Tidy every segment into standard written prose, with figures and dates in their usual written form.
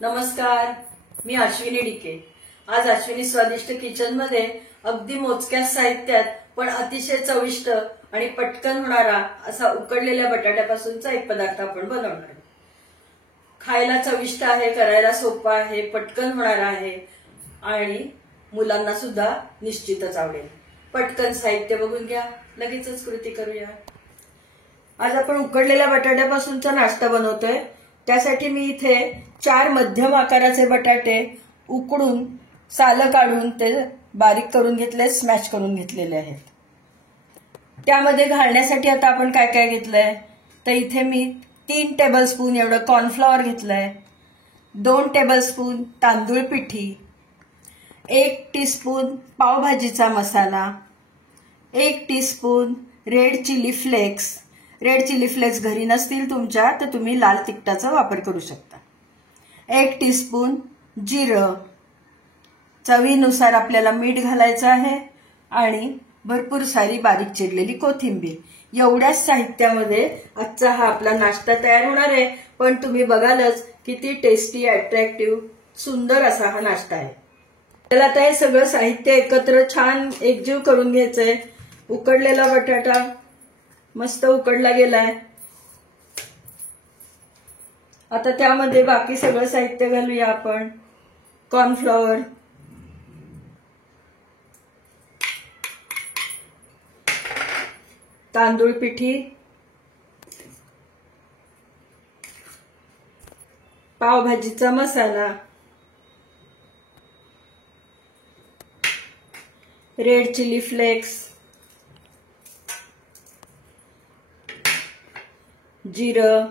नमस्कार, मी अश्विनी डिके। आज अश्विनी स्वादिष्ट किचन मध्ये अगदी मोजक्या साहित्यात पण अतिशय चविष्ट आणि पटकन होणारा असा उकडलेल्या बटाट्यापासूनचा एक पदार्थ आपण बनवणार आहोत। खायला चविष्ट आहे, करायला सोपा आहे, पटकन होणारा आहे आणि मुलांना सुद्धा निश्चितच आवडेल। पटकन साहित्य बघून घ्या, लगेचच कृती करूया। आज आपण उकडलेल्या बटाट्यापासूनचा नाश्ता बनवतोय। त्यासाठी मी इथे 4 मध्यम आकाराचे बटाटे उकडून साल काढून ते बारीक करून घेतले, स्मॅश करून घेतलेले आहेत। त्यामध्ये घालण्यासाठी आता आपण काय काय घेतलंय तर इथे मी 3 टेबलस्पून एवढं कॉर्नफ्लॉवर घेतलंय, 2 टेबलस्पून तांदूळ पिठी, 1 टीस्पून पावभाजीचा मसाला, 1 teaspoon red chilli flakes. Red chilli flakes घरी नसतील तुमच्या तर तुम्ही लाल तिखटाचा वापर करू शकता, 1 टीस्पून जिरं, चवीनुसार आपल्याला मीठ घालायचं आहे आणि भरपूर सारी बारीक चिरलेली कोथिंबीर। एवढ्याच साहित्यामध्ये आजचा हा आपला नाश्ता तयार होणार आहे, पण तुम्ही बघालच किती टेस्टी, अट्रॅक्टिव्ह, सुंदर असा हा नाश्ता आहे। त्याला आता हे सगळं साहित्य एकत्र छान एकजीव करून घ्यायचंय। उकडलेला बटाटा मस्त उकडला गेलाय। आता त्यामध्ये बाकी सगळं साहित्य घालूया आपण। कॉर्नफ्लॉवर, तांदूळ पिठी, पावभाजीचा मसाला, रेड चिली फ्लेक्स, जिरं,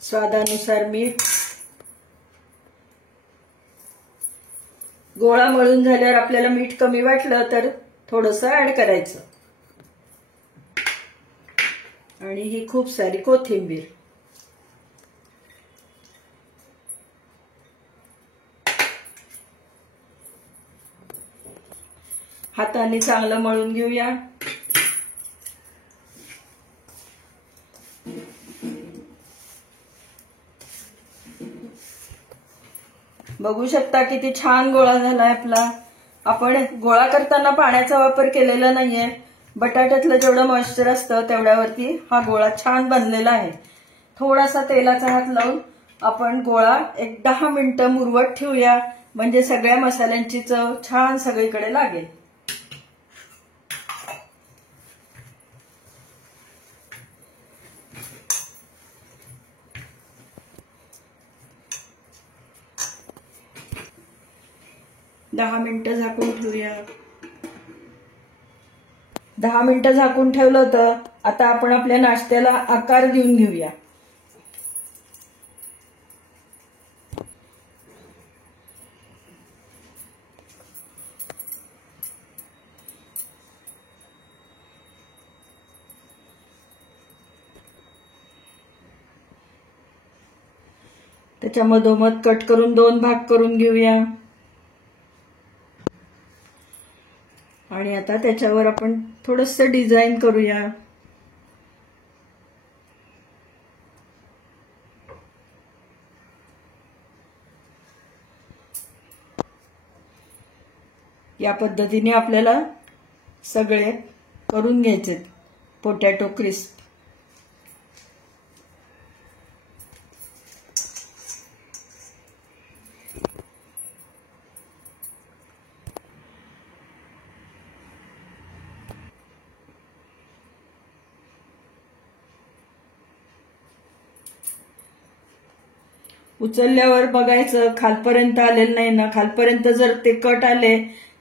स्वादानुसार मीठ। गोळा मळून झाल्यावर आपल्याला मीठ कमी वाटलं तर थोडंसं ऍड करायचं आणि ही खूप सारी कोथिंबीर। हाताने चांगलं मळून घेऊया। बघू शकता किती छान गोळा झालाय आपला। आपण गोळा करताना पाण्याचा वापर केलेला नाहीये। बटाट्यातलं जेवढं मॉइश्चर असतं तेवढ्यावरती हा गोळा छान बनलेला आहे। थोडासा तेलाचा हात लावून आपण गोळा एक 10 मिनिटं मुरवत ठेवूया, म्हणजे सगळ्या मसाल्यांची चव छान सगळीकडे लागेल। दहा मिनिटं झाकून ठेवूया। 10 मिनिटं झाकून ठेवलं होतं। आता आपण आपल्या नाश्त्याला आकार देऊन घेऊया। त्याच्या मधोमध कट करून 2 भाग करून घेऊया आणि आता त्याच्यावर आपण थोडंसं डिझाईन करूया। या पद्धतीने आपल्याला सगळे करून घ्यायचे पोटॅटो क्रिस्प। उचलल्यावर बघायचं खालपर्यंत आलेलं नाही ना। खालपर्यंत जर ते कट आले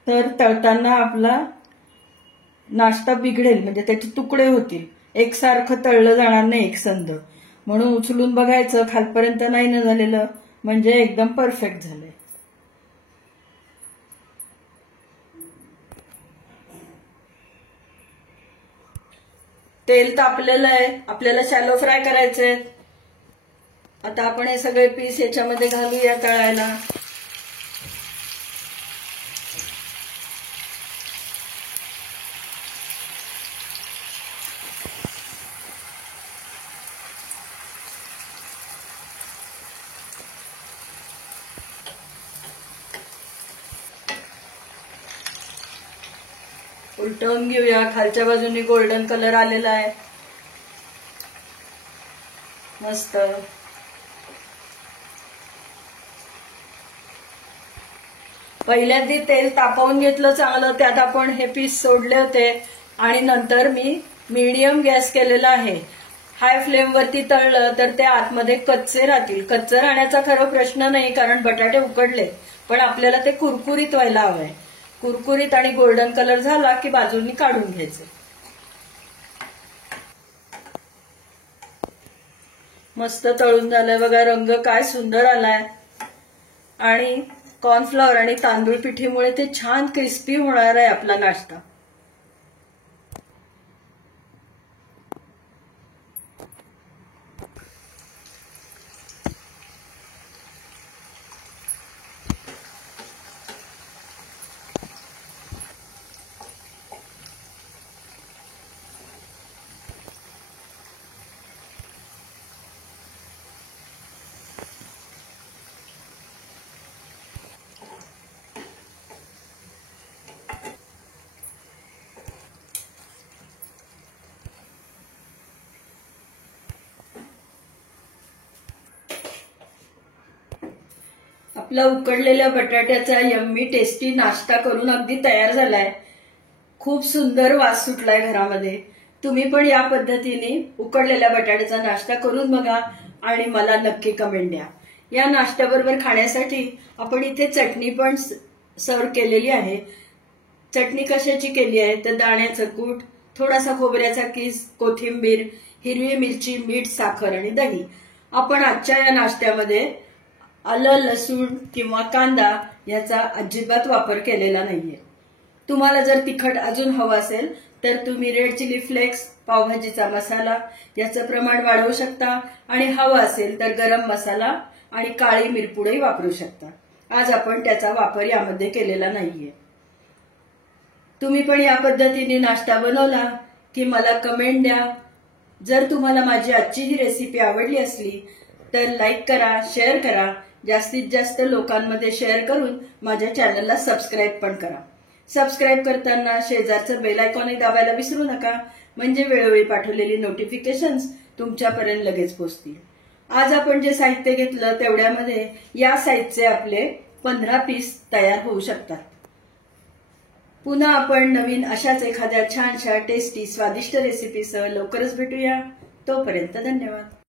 तर तळताना आपला नाश्ता बिघडेल, म्हणजे त्याचे तुकडे होतील, एकसारखं तळलं जाणार नाही एकसंध। म्हणून उचलून बघायचं खालपर्यंत नाही ना झालेलं, म्हणजे एकदम परफेक्ट झालंय। तेल तापलेलं आहे, आपल्याला शॅलो फ्राय करायचंय। आता आपण हे सगळे पीस याच्यामध्ये घालूया तळायला। उलटवून घेऊया. खालच्या बाजूने गोल्डन कलर आलेला आहे. मस्त. पहिल्यांदा तेल तापवून घेतलं चांगलं, त्यात आपण हे पीस सोडले होते आणि नंतर मी मीडियम गॅस केलेला आहे. हाय फ्लेमवरती तळलं तर ते आतमध्ये कच्चे राहतील. कच्चे राहण्याचा खरं प्रश्न नाही, कारण बटाटे उकडले, पण आपल्याला ते कुरकुरीत व्हायला हवंय. कुरकुरीत आणि गोल्डन कलर झाला की बाजूनी काढून घ्यायचे. मस्त तळून झालंय बघा. रंग काय सुंदर आलाय. आणि कॉर्नफ्लॉवर आणि तांदूळ पिठीमुळे ते छान क्रिस्पी होणार आहे आपला नाश्ता. आपला उकडलेल्या बटाट्याचा यम्मी टेस्टी नाश्ता करून अगदी तयार झालाय. खूप सुंदर वास सुटलाय घरामध्ये. तुम्ही पण या पद्धतीने उकडलेल्या बटाट्याचा नाश्ता करून बघा आणि मला नक्की कमेंट द्या. या नाश्त्याबरोबर खाण्यासाठी आपण इथे चटणी पण सर्व केलेली आहे. चटणी कशाची केली आहे तर दाण्याचं कूट, थोडासा खोबऱ्याचा किस, कोथिंबीर, हिरवी मिरची, मीठ, साखर आणि दही. आपण आजच्या या नाश्त्यामध्ये आलं, लसूण किंवा कांदा याचा अजिबात वापर केलेला नाहीये. तुम्हाला जर तिखट अजून हवं असेल तर तुम्ही रेड चिली फ्लेक्स, पावभाजीचा मसाला याचं प्रमाण वाढवू शकता आणि हवं असेल तर गरम मसाला आणि काळी मिरपूडही वापरू शकता. आज आपण त्याचा वापर यामध्ये केलेला नाहीये. तुम्ही पण या पद्धतीने नाश्ता बनवला की मला कमेंट द्या. जर तुम्हाला माझी आजची ही रेसिपी आवडली असली तर लाईक करा, शेअर करा. जास्तीत जास्त लोकांमध्ये शेअर करून माझ्या चॅनलला सबस्क्राईब पण करा. सबस्क्राईब करताना शेजारचं बेल आयकॉनही दाबायला विसरू नका, म्हणजे वेळोवेळी पाठवलेली नोटिफिकेशन्स तुमच्यापर्यंत लगेच पोहोचतील. आज आपण जे साहित्य घेतलं तेवढ्यामध्ये या साईजचे आपले 15 पीस तयार होऊ शकतात. पुन्हा आपण नवीन अशाच एखाद्या छानशा टेस्टी स्वादिष्ट रेसिपीसह लवकरच भेटूया. तोपर्यंत धन्यवाद.